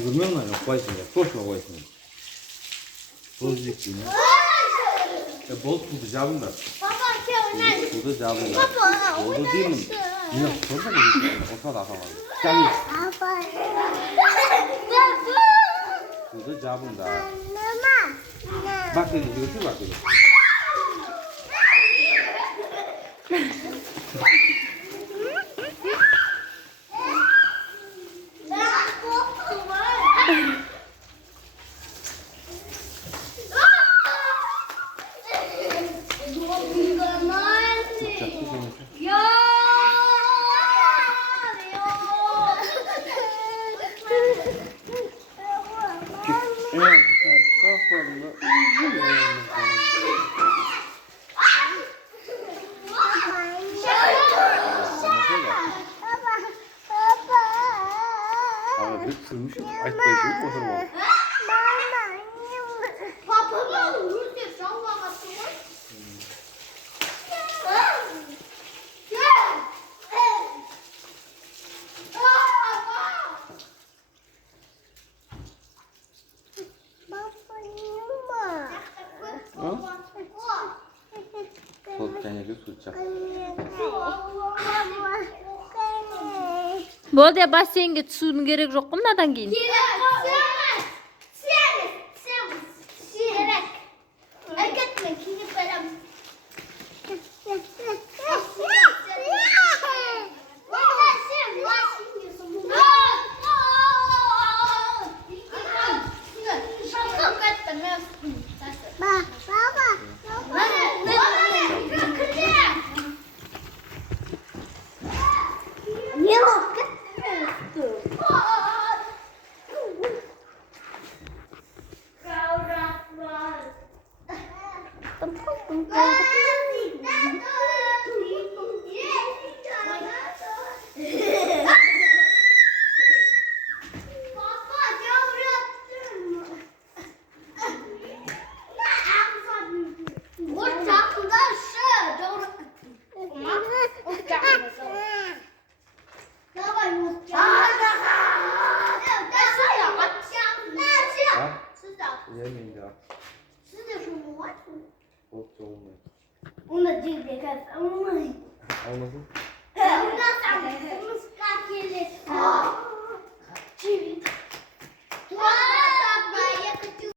Tükürmüyor musun? Koysın ya. Koşma koysın. Boz yıktığını. Boz buldu cevabını da. Buldu cevabını da. Buldu değil mi? Yok sorma da yıktığını. Orta da atamadı. Gel buldu cevabını da. Bak dedi. Götür bak dedi. Sürmüşüm. Aytbayışım oturmalı. Papama vurursa sallamasın. Soğukkanyaga su çak. Bu arada basseynge tushunun gerek yok mu nadan keyin? Yemeyin ya. Korkça olmuyor. Ona cilde kat. Almasın. Ona sen. Onu sıkar gelir. Cilde.